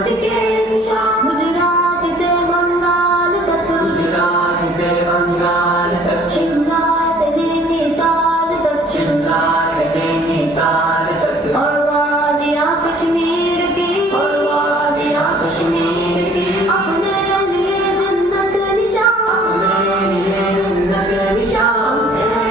मोहब्बत के निशान। गुजरात से बंगाल तक, गुजरात से बंगाल तक, शिमला से नैनीताल तक, शिमला से नैनीताल तक, और वादियाँ कश्मीर की, और वादियाँ कश्मीर की, अपने लिए जन्नत निशान। अपने लिए जन्नत निशान।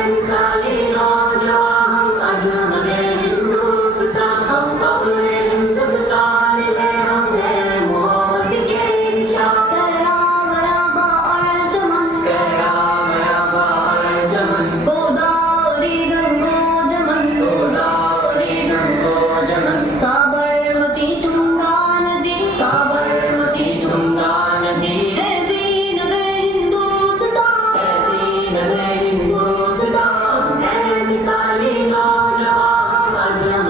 मिसाली नौजवान हम अज़्म हिंदुस्तान, हम फ़ख्र हिंदुस्तान है, हम हैं मोहब्बत के निशान। सहरा मयाबा और चमन, सहरा मयाबा और चमन, गोदावरी गंगो जमन, गोदावरी गंगो जमन, साबरमती तुंगा नदी, साबरमती तुंगा नदी, है ज़ीनत हिंदुस्तान। ऐसी नज़र हिंदुस्तान। है मिसाली नौजवान हम अज़्म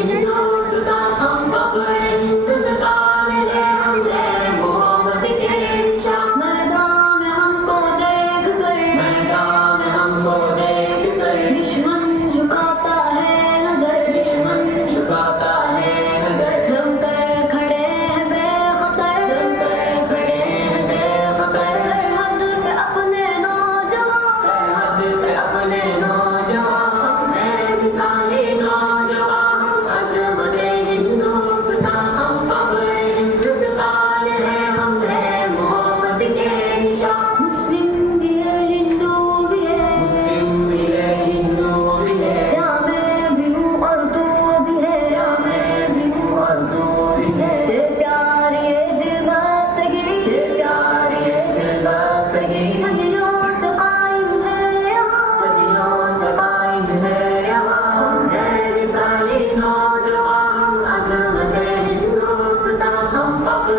हिंदुस्तान, हम फ़ख्र हिंदुस्तान है, हम हैं मोहब्बत के निशान। मैदान में हमको देख कर, मैदान में हमको देख कर, दुश्मन झुकाता है नजर, दुश्मन झुकाता है नज़र, जमकर खड़े हैं बेखतर, जमकर खड़े हैं बेखबर। सरहद पे अपने नौजवान, सरहद पे अपने नौजवान, हम हैं मिसाली नौजवान, हम अज़्म हिंदुस्तान, हम फ़ख्र हिंदुस्तान है, हम हैं मोहब्बत के निशान। मुस्लिम भी है हिंदू भी है, मुस्लिम भी है हिंदू भी है, या मैं भी हूँ और तू भी है, या मैं भी हूँ और तू भी है। ये प्यार ये दिलबस्तगी, ये प्यार ये दिलबस्तगी, सदियों से कायम है यहाँ। सदियों से कायम है यहाँ। हम हैं मिसाली नौजवान हम अज़्म हिंदुस्तान, हम फ़ख्र